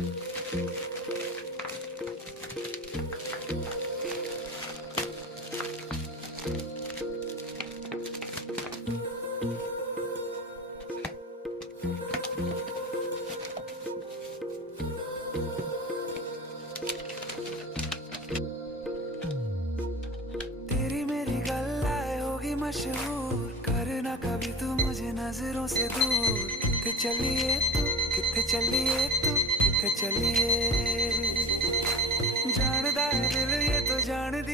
तेरी मेरी गल्लाए होगी मशहूर, करना कभी तू मुझे नजरों से दूर। किथे चलिए तू, किथे चलिए तू, किथे चलिए। जानदा है दिल ये तो जान दी।